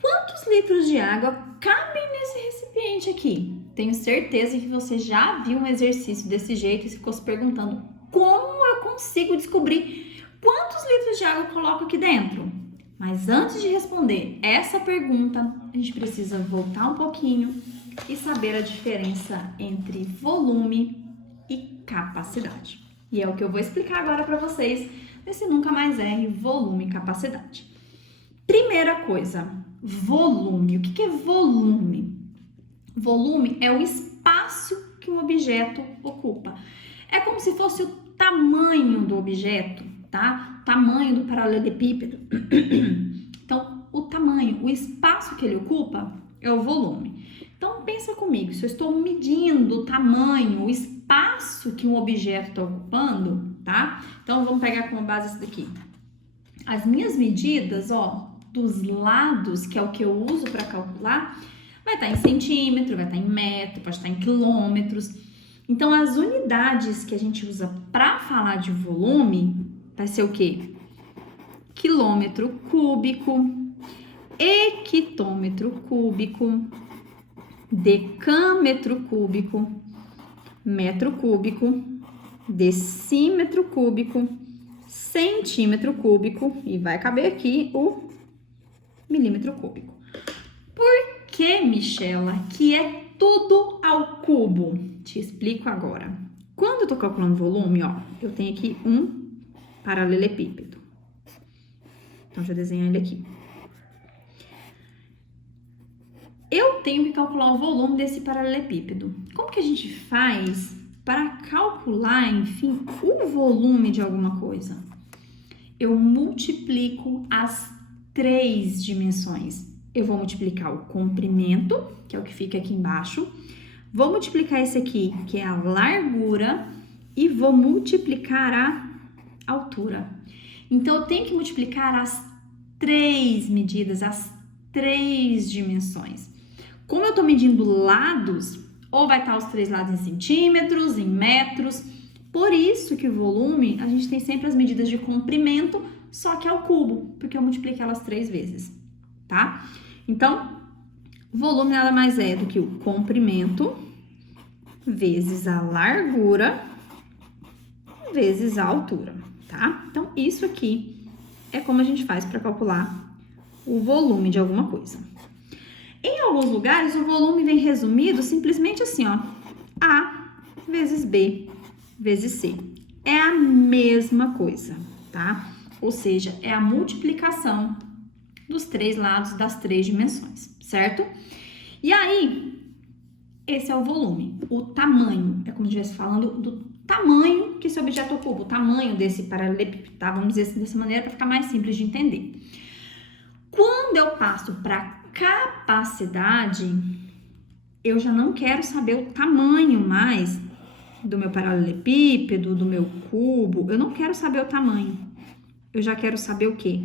Quantos litros de água cabem nesse recipiente aqui? Tenho certeza que você já viu um exercício desse jeito e ficou se perguntando como eu consigo descobrir quantos litros de água eu coloco aqui dentro. Mas antes de responder essa pergunta, a gente precisa voltar um pouquinho e saber a diferença entre volume e capacidade. E é o que eu vou explicar agora para vocês nesse Nunca Mais Erre volume e capacidade. Primeira coisa, volume. O que é volume? Volume é o espaço que um objeto ocupa. É como se fosse o tamanho do objeto, tá? O tamanho do paralelepípedo. Então, o tamanho, o espaço que ele ocupa é o volume. Então, pensa comigo, se eu estou medindo o tamanho, o espaço que um objeto está ocupando, tá? Então, vamos pegar como base esse daqui. As minhas medidas, ó, dos lados, que é o que eu uso para calcular, vai estar em centímetro, vai estar em metro, pode estar em quilômetros. Então, as unidades que a gente usa para falar de volume vai ser o quê? Quilômetro cúbico, hectômetro cúbico, decâmetro cúbico, metro cúbico, decímetro cúbico, centímetro cúbico e vai caber aqui o milímetro cúbico. Por que, Michela, que é tudo ao cubo? Te explico agora. Quando eu tô calculando volume, ó, eu tenho aqui um paralelepípedo. Então, deixa eu desenhar ele aqui. Eu tenho que calcular o volume desse paralelepípedo. Como que a gente faz para calcular, enfim, o volume de alguma coisa? Eu multiplico as três dimensões. Eu vou multiplicar o comprimento, que é o que fica aqui embaixo. Vou multiplicar esse aqui, que é a largura, e vou multiplicar a altura. Então, eu tenho que multiplicar as três medidas, as três dimensões. Como eu tô medindo lados, ou vai estar os três lados em centímetros, em metros. Por isso que o volume, a gente tem sempre as medidas de comprimento, só que ao cubo, porque eu multiplico elas três vezes, tá? Então, volume nada mais é do que o comprimento vezes a largura vezes a altura, tá? Então, isso aqui é como a gente faz para calcular o volume de alguma coisa. Em alguns lugares, o volume vem resumido simplesmente assim, ó, A vezes B vezes C. É a mesma coisa, tá? Ou seja, é a multiplicação dos três lados das três dimensões, certo? E aí, esse é o volume, o tamanho. É como se estivesse falando do tamanho que esse objeto ocupa, o tamanho desse paralelepípedo, tá? Vamos dizer assim, dessa maneira para ficar mais simples de entender. Quando eu passo para capacidade, eu já não quero saber o tamanho mais do meu paralelepípedo, do meu cubo. Eu não quero saber o tamanho. Eu já quero saber o quê?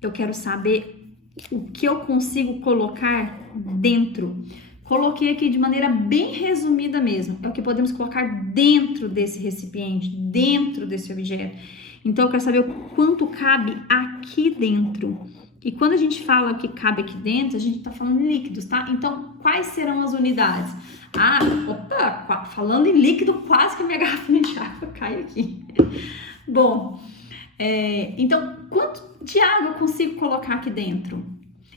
Eu quero saber o que eu consigo colocar dentro. Coloquei aqui de maneira bem resumida mesmo. É o que podemos colocar dentro desse recipiente, dentro desse objeto. Então, eu quero saber o quanto cabe aqui dentro. E quando a gente fala o que cabe aqui dentro, a gente tá falando em líquidos, tá? Então, quais serão as unidades? Ah, opa, falando em líquido, quase que a minha garrafa de água cai aqui. Bom, então, quanto de água eu consigo colocar aqui dentro?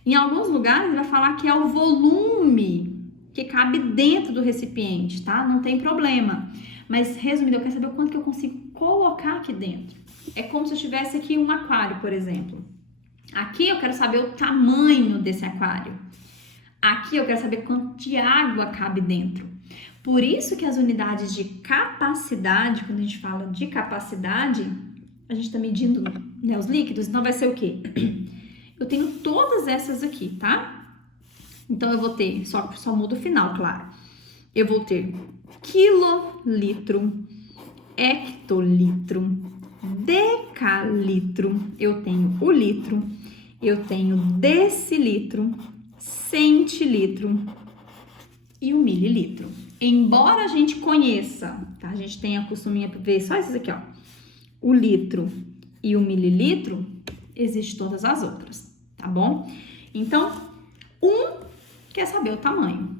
Em alguns lugares, vai falar que é o volume que cabe dentro do recipiente, tá? Não tem problema. Mas, resumindo, eu quero saber o quanto que eu consigo colocar aqui dentro. É como se eu tivesse aqui um aquário, por exemplo. Aqui eu quero saber o tamanho desse aquário. Aqui eu quero saber quanto de água cabe dentro. Por isso que as unidades de capacidade, quando a gente fala de capacidade, a gente está medindo, né, os líquidos, então vai ser o quê? Eu tenho todas essas aqui, tá? Então, eu vou ter, só muda o final, claro. Eu vou ter quilolitro, hectolitro, decalitro, eu tenho o litro, eu tenho decilitro, centilitro e o mililitro. Embora a gente conheça, tá? A gente tenha costuminha para ver só esses aqui, ó. O litro e o mililitro, existem todas as outras, tá bom? Então, um quer saber o tamanho.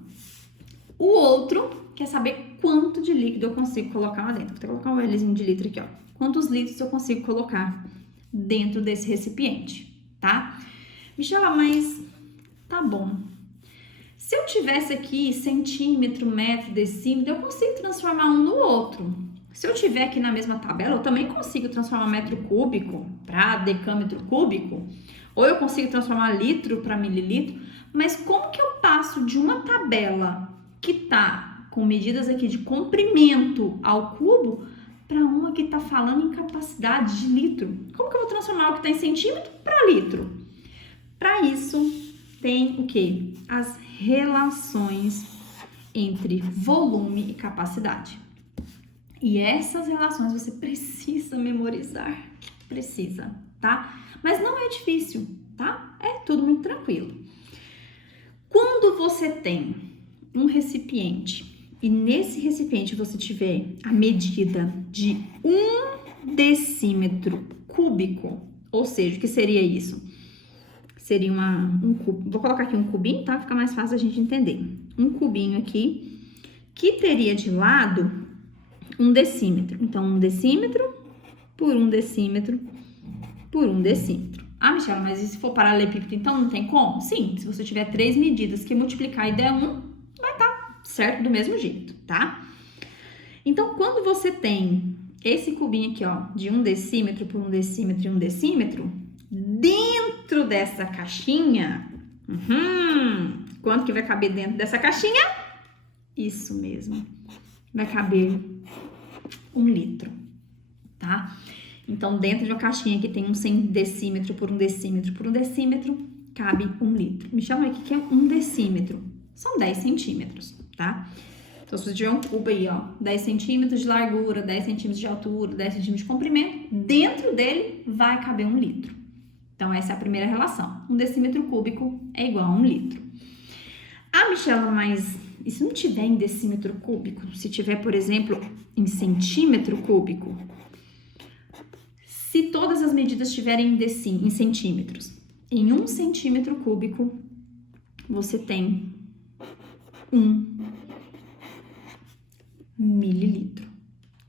O outro quer saber quanto de líquido eu consigo colocar lá dentro. Vou até colocar um Lzinho de litro aqui, ó. Quantos litros eu consigo colocar dentro desse recipiente, tá? Michela, mas tá bom. Se eu tivesse aqui centímetro, metro, decímetro, eu consigo transformar um no outro. Se eu tiver aqui na mesma tabela, eu também consigo transformar metro cúbico para decâmetro cúbico, ou eu consigo transformar litro para mililitro, mas como que eu passo de uma tabela que tá com medidas aqui de comprimento ao cubo para uma que tá falando em capacidade de litro? Como que eu vou transformar o que tá em centímetro para litro? Para isso, tem o quê? As relações entre volume e capacidade. E essas relações você precisa memorizar, precisa, tá? Mas não é difícil, tá? É tudo muito tranquilo. Quando você tem um recipiente e nesse recipiente você tiver a medida de 1 decímetro cúbico, ou seja, o que seria isso? Seria um cubo. Vou colocar aqui um cubinho, tá? Fica mais fácil a gente entender. Um cubinho aqui, que teria de lado 1 decímetro. Então, 1 decímetro por 1 decímetro por 1 decímetro. Ah, Michela, mas e se for paralelepípedo, então não tem como? Sim, se você tiver 3 medidas que multiplicar e der 1, vai estar certo do mesmo jeito, tá? Então, quando você tem esse cubinho aqui, ó, de 1 decímetro por 1 decímetro e 1 decímetro, dentro dessa caixinha, quanto que vai caber dentro dessa caixinha? Isso mesmo, vai caber 1 litro, tá? Então, dentro de uma caixinha que tem um decímetro por 1 decímetro por 1 decímetro, cabe 1 litro. Me chama aqui que é 1 decímetro, são 10 centímetros, tá? Então, se você tiver um cubo aí, ó, 10 centímetros de largura, 10 centímetros de altura, 10 centímetros de comprimento, dentro dele vai caber 1 litro. Então, essa é a primeira relação. 1 decímetro cúbico é igual a 1 litro. Ah, Michela, mas e se não tiver em decímetro cúbico? Se tiver, por exemplo, em centímetro cúbico? Se todas as medidas estiverem em centímetros, em 1 centímetro cúbico, você tem 1 mililitro,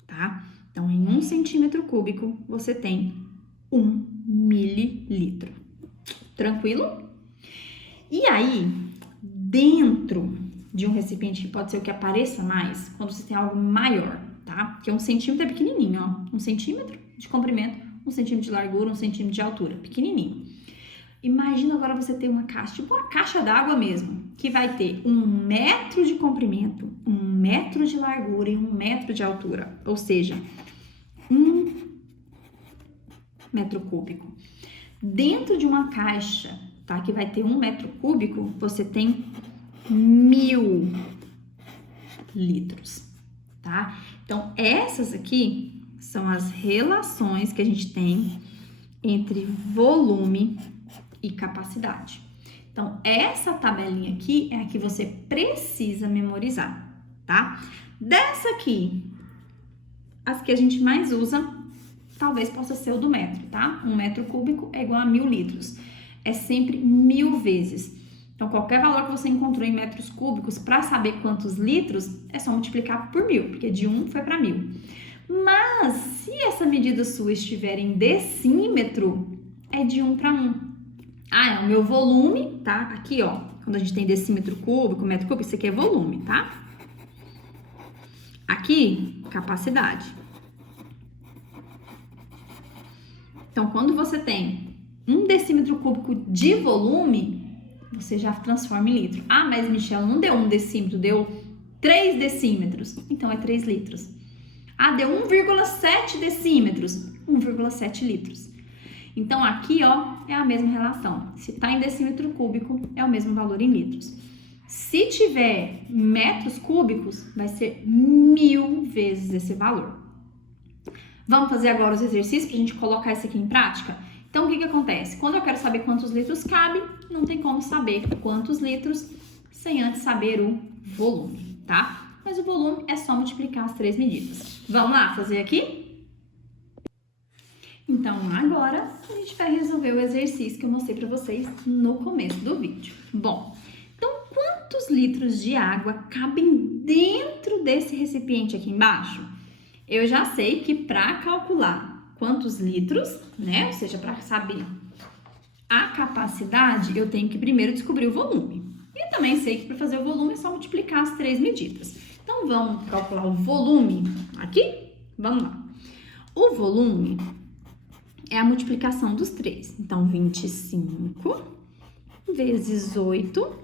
tá? Então, em 1 centímetro cúbico, você tem 1 mililitro. Tranquilo? E aí, dentro de um recipiente, que pode ser o que apareça mais, quando você tem algo maior, tá? Porque 1 centímetro é pequenininho, ó. 1 centímetro de comprimento, 1 centímetro de largura, 1 centímetro de altura, pequenininho. Imagina agora você ter uma caixa, tipo uma caixa d'água mesmo, que vai ter 1 metro de comprimento, 1 metro de largura e 1 metro de altura, ou seja, 1 metro cúbico. Dentro de uma caixa, tá, que vai ter 1 metro cúbico, você tem 1000 litros, tá? Então, essas aqui são as relações que a gente tem entre volume e capacidade. Então, essa tabelinha aqui é a que você precisa memorizar, tá? Dessa aqui, as que a gente mais usa, talvez possa ser o do metro, tá? 1 metro cúbico é igual a 1000 litros. É sempre 1000 vezes. Então, qualquer valor que você encontrou em metros cúbicos, para saber quantos litros, é só multiplicar por 1000, porque de 1 foi para 1000. Mas, se essa medida sua estiver em decímetro, é de 1 para 1. Ah, é o meu volume, tá? Aqui, ó, quando a gente tem decímetro cúbico, metro cúbico, isso aqui é volume, tá? Aqui, capacidade. Então, quando você tem 1 decímetro cúbico de volume, você já transforma em litro. Ah, mas Michela, não deu 1 decímetro, deu 3 decímetros. Então, é 3 litros. Ah, deu 1,7 decímetros, 1,7 litros. Então, aqui, ó, é a mesma relação. Se tá em decímetro cúbico, é o mesmo valor em litros. Se tiver metros cúbicos, vai ser 1000 vezes esse valor. Vamos fazer agora os exercícios pra gente colocar isso aqui em prática? Então, o que acontece? Quando eu quero saber quantos litros cabe, não tem como saber quantos litros sem antes saber o volume, tá? Mas o volume é só multiplicar as 3 medidas. Vamos lá fazer aqui? Então, agora a gente vai resolver o exercício que eu mostrei para vocês no começo do vídeo. Bom, então quantos litros de água cabem dentro desse recipiente aqui embaixo? Eu já sei que para calcular quantos litros, né, ou seja, para saber a capacidade, eu tenho que primeiro descobrir o volume. E também sei que para fazer o volume é só multiplicar as três medidas. Então, vamos calcular o volume aqui? Vamos lá. O volume é a multiplicação dos três. Então, 25 vezes 8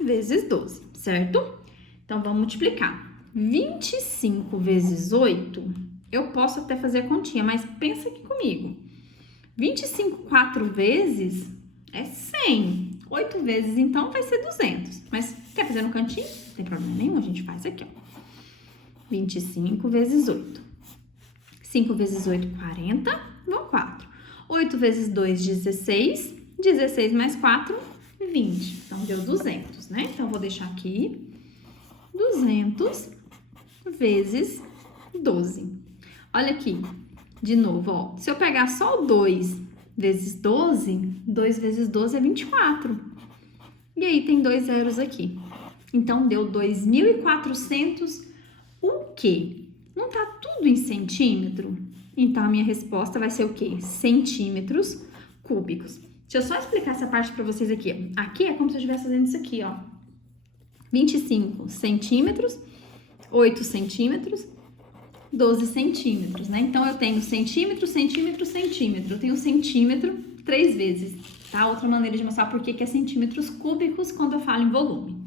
vezes 12, certo? Então, vamos multiplicar. 25 vezes 8, eu posso até fazer a continha, mas pensa aqui comigo. 25 4 vezes é 100. 8 vezes, então, vai ser 200. Mas quer fazer no cantinho? Não tem problema nenhum, a gente faz aqui, ó. 25 vezes 8. 5 vezes 8, 40. Vão 4. 8 vezes 2, 16. 16 mais 4, 20. Então, deu 200, né? Então, vou deixar aqui 200 vezes 12. Olha aqui, de novo, ó. Se eu pegar só o 2 vezes 12, 2 vezes 12 é 24. E aí, tem 2 zeros aqui. Então, deu 2.400 o quê? Não tá tudo em centímetro? Então, a minha resposta vai ser o quê? Centímetros cúbicos. Deixa eu só explicar essa parte para vocês aqui. Aqui é como se eu estivesse fazendo isso aqui, ó. 25 centímetros, 8 centímetros, 12 centímetros, né? Então, eu tenho centímetro, centímetro, centímetro. Eu tenho centímetro 3 vezes, tá? Outra maneira de mostrar por que é centímetros cúbicos quando eu falo em volume.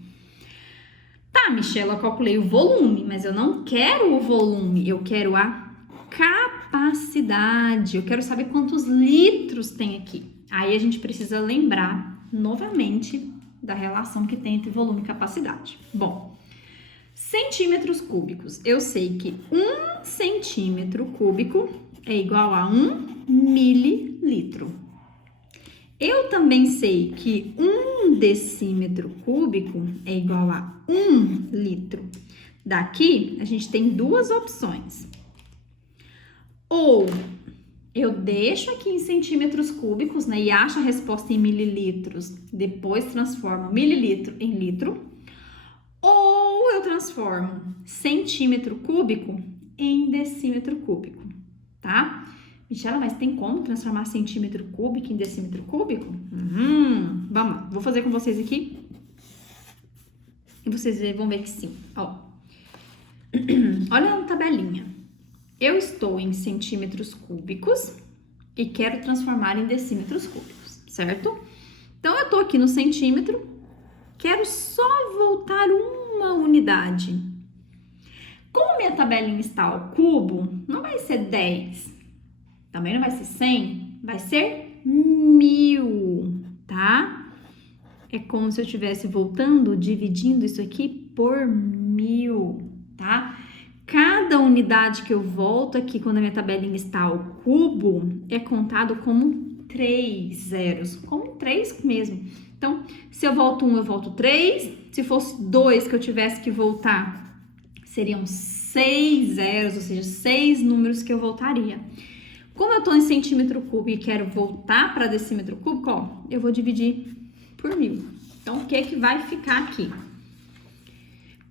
Tá, Michelle, eu calculei o volume, mas eu não quero o volume, eu quero a capacidade. Eu quero saber quantos litros tem aqui. Aí, a gente precisa lembrar novamente da relação que tem entre volume e capacidade. Bom, centímetros cúbicos. Eu sei que 1 centímetro cúbico é igual a 1 mililitro. Eu também sei que 1 decímetro cúbico é igual a 1 litro. Daqui, a gente tem duas opções. Ou eu deixo aqui em centímetros cúbicos, né, e acho a resposta em mililitros, depois transformo mililitro em litro. Ou eu transformo centímetro cúbico em decímetro cúbico, tá? Michela, mas tem como transformar centímetro cúbico em decímetro cúbico? Vamos lá, vou fazer com vocês aqui. E vocês vão ver que sim, ó. Olha na tabelinha. Eu estou em centímetros cúbicos e quero transformar em decímetros cúbicos, certo? Então, eu tô aqui no centímetro, quero só voltar uma unidade. Como minha tabelinha está ao cubo, não vai ser 10, também não vai ser 100, vai ser 1000, tá? É como se eu estivesse voltando, dividindo isso aqui por 1000, tá? Cada unidade que eu volto aqui, quando a minha tabelinha está ao cubo, é contado como 3 zeros, como 3 mesmo. Então, se eu volto 1, eu volto 3. Se fosse 2 que eu tivesse que voltar, seriam 6 zeros, ou seja, 6 números que eu voltaria. Como eu estou em centímetro cúbico e quero voltar para decímetro cúbico, ó, eu vou dividir por 1000. Então, o que é que vai ficar aqui?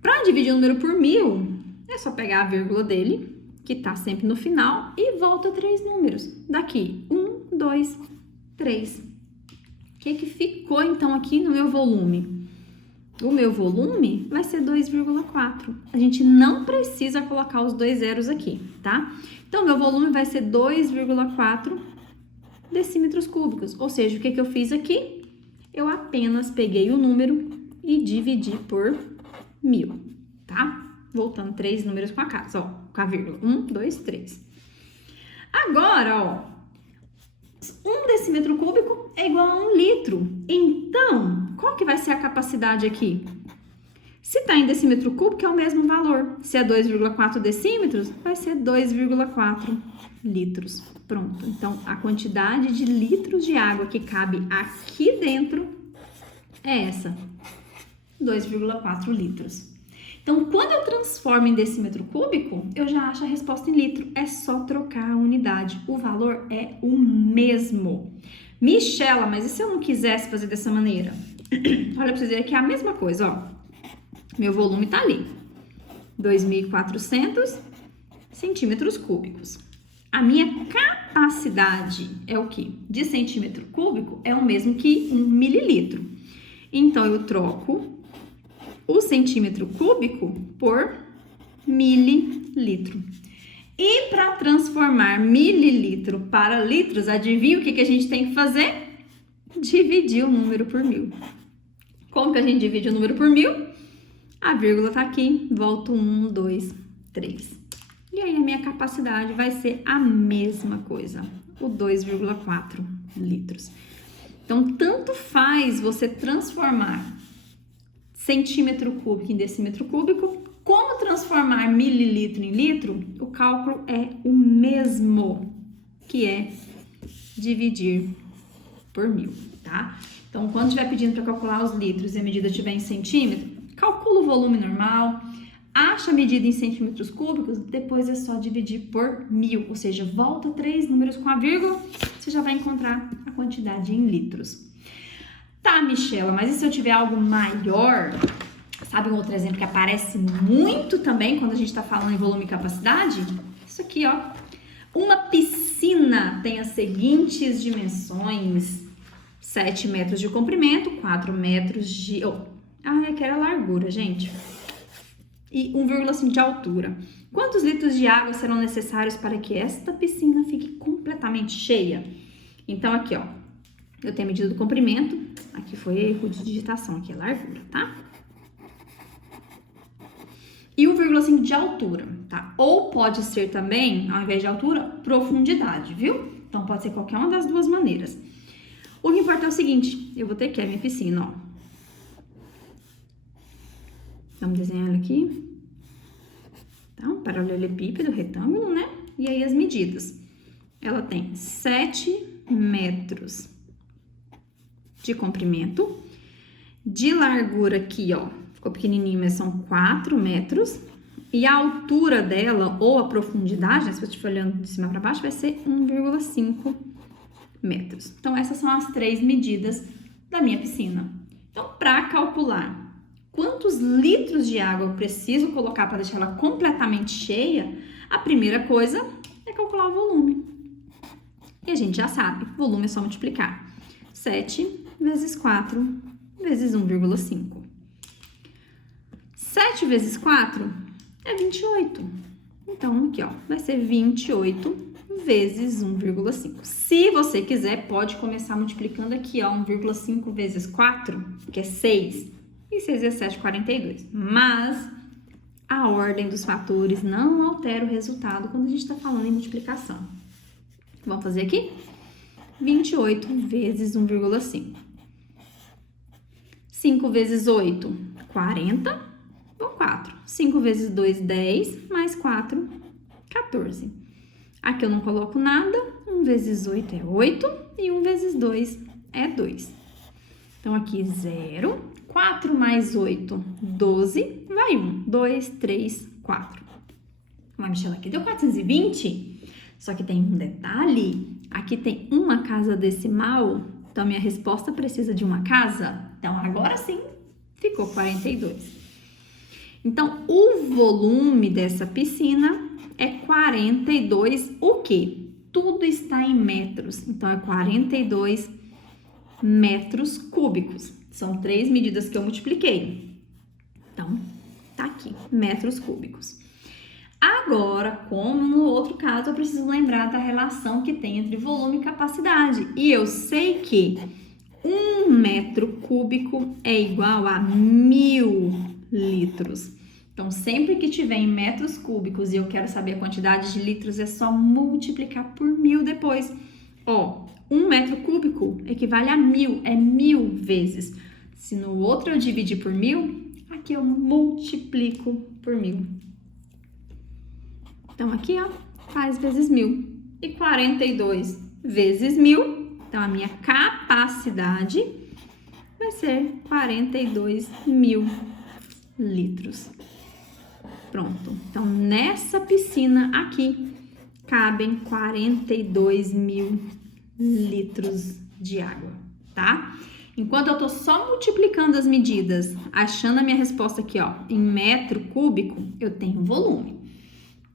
Para dividir o número por 1000, é só pegar a vírgula dele, que tá sempre no final, e volta 3 números. Daqui, 1, 2, 3. O que ficou, então, aqui no meu volume? O meu volume vai ser 2,4. A gente não precisa colocar os 2 zeros aqui, tá? Então, meu volume vai ser 2,4 decímetros cúbicos. Ou seja, o que eu fiz aqui? Eu apenas peguei o número e dividi por 1000, tá? Voltando 3 números com a casa, ó, com a vírgula. 1, 2, 3. Agora, ó, 1 decímetro cúbico é igual a 1 litro. Então, qual que vai ser a capacidade aqui? Se tá em decímetro cúbico, é o mesmo valor. Se é 2,4 decímetros, vai ser 2,4 litros. Pronto. Então, a quantidade de litros de água que cabe aqui dentro é essa. 2,4 litros. Então, quando eu transformo em decímetro cúbico, eu já acho a resposta em litro. É só trocar a unidade. O valor é o mesmo. Michela, mas e se eu não quisesse fazer dessa maneira? Olha, pra vocês verem que é a mesma coisa, ó. Meu volume tá ali. 2.400 centímetros cúbicos. A minha capacidade é o quê? De centímetro cúbico é o mesmo que 1 mililitro. Então, eu troco o centímetro cúbico por mililitro. E para transformar mililitro para litros, adivinha o que a gente tem que fazer? Dividir o número por 1000. Como que a gente divide o número por 1000? A vírgula tá aqui, volto 1, 2, 3. E aí a minha capacidade vai ser a mesma coisa, o 2,4 litros. Então, tanto faz você transformar centímetro cúbico em decímetro cúbico, como transformar mililitro em litro, o cálculo é o mesmo, que é dividir por 1000, tá? Então, quando estiver pedindo para calcular os litros e a medida estiver em centímetro, calcula o volume normal, acha a medida em centímetros cúbicos, depois é só dividir por 1000, ou seja, volta 3 números com a vírgula, você já vai encontrar a quantidade em litros. Tá, Michela, mas e se eu tiver algo maior? Sabe um outro exemplo que aparece muito também quando a gente está falando em volume e capacidade? Isso aqui, ó. Uma piscina tem as seguintes dimensões: 7 metros de comprimento, 4 metros de... é que era a largura, gente. E 1,5 de altura. Quantos litros de água serão necessários para que esta piscina fique completamente cheia? Então, aqui, ó. Eu tenho a medida do comprimento. Aqui foi erro de digitação, aqui é largura, tá? E 1,5 de altura, tá? Ou pode ser também, ao invés de altura, profundidade, viu? Então, pode ser qualquer uma das duas maneiras. O que importa é o seguinte, eu vou ter aqui a minha piscina, ó. Vamos desenhar ela aqui. Então, paralelepípedo, retângulo, né? E aí as medidas. Ela tem 7 metros de comprimento. De largura aqui, ó, ficou pequenininho, mas são 4 metros. E a altura dela, ou a profundidade, né, se você estiver olhando de cima para baixo, vai ser 1,5 metros. Então, essas são as 3 medidas da minha piscina. Então, para calcular quantos litros de água eu preciso colocar para deixar ela completamente cheia, a primeira coisa é calcular o volume. E a gente já sabe, volume é só multiplicar. 7 vezes 4 vezes 1,5. 7 vezes 4 é 28. Então, aqui, ó, vai ser 28 vezes 1,5. Se você quiser, pode começar multiplicando aqui, ó, 1,5 vezes 4, que é 6. E 6 vezes 7, 42. Mas a ordem dos fatores não altera o resultado quando a gente está falando em multiplicação. Vamos fazer aqui? 28 vezes 1,5. 5 vezes 8, 40. Ou 4. 5 vezes 2, 10. Mais 4, 14. Aqui eu não coloco nada. 1 vezes 8 é 8. E 1 vezes 2 é 2. Então, aqui 0. 4 mais 8, 12. Vai 1. 2, 3, 4. Mas, Michela, aqui deu 420. Só que tem um detalhe. Aqui tem uma casa decimal. Então, minha resposta precisa de uma casa. Então, agora sim, ficou 42. Então, o volume dessa piscina é 42 o quê? Tudo está em metros. Então, é 42 metros cúbicos. São 3 medidas que eu multipliquei. Então, tá aqui, metros cúbicos. Agora, como no outro caso, eu preciso lembrar da relação que tem entre volume e capacidade. E eu sei que 1 metro cúbico é igual a 1000 litros. Então, sempre que tiver em metros cúbicos e eu quero saber a quantidade de litros, é só multiplicar por 1000 depois. Ó, 1 metro cúbico equivale a 1000, é 1000 vezes. Se no outro eu dividir por 1000, aqui eu multiplico por 1000. Então, aqui, ó, faz vezes 1000. E 42 vezes 1000, então a minha capacidade vai ser 42 mil litros. Pronto. Então, nessa piscina aqui, cabem 42 mil litros de água, tá? Enquanto eu tô só multiplicando as medidas, achando a minha resposta aqui, ó, em metro cúbico, eu tenho volume.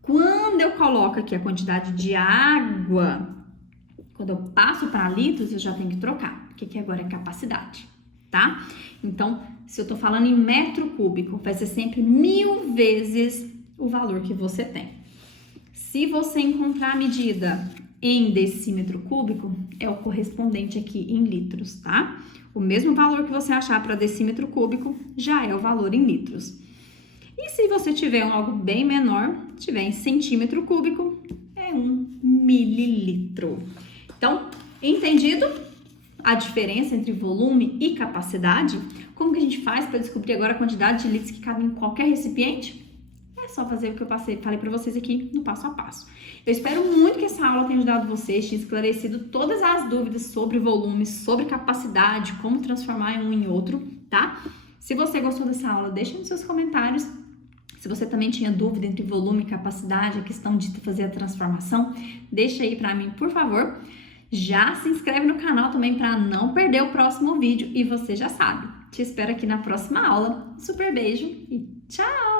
Quando eu coloco aqui a quantidade de água, quando eu passo para litros, eu já tenho que trocar, porque aqui agora é capacidade, tá? Então, se eu tô falando em metro cúbico, vai ser sempre 1000 vezes o valor que você tem. Se você encontrar a medida em decímetro cúbico, é o correspondente aqui em litros, tá? O mesmo valor que você achar para decímetro cúbico já é o valor em litros. E se você tiver algo bem menor, tiver em centímetro cúbico, é 1 mililitro. Então, entendido a diferença entre volume e capacidade? Como que a gente faz para descobrir agora a quantidade de litros que cabe em qualquer recipiente? É só fazer o que eu falei para vocês aqui no passo a passo. Eu espero muito que essa aula tenha ajudado vocês, tenha esclarecido todas as dúvidas sobre volume, sobre capacidade, como transformar um em outro, tá? Se você gostou dessa aula, deixa nos seus comentários. Se você também tinha dúvida entre volume e capacidade, a questão de fazer a transformação, deixa aí para mim, por favor. Já se inscreve no canal também para não perder o próximo vídeo e você já sabe. Te espero aqui na próxima aula. Um super beijo e tchau!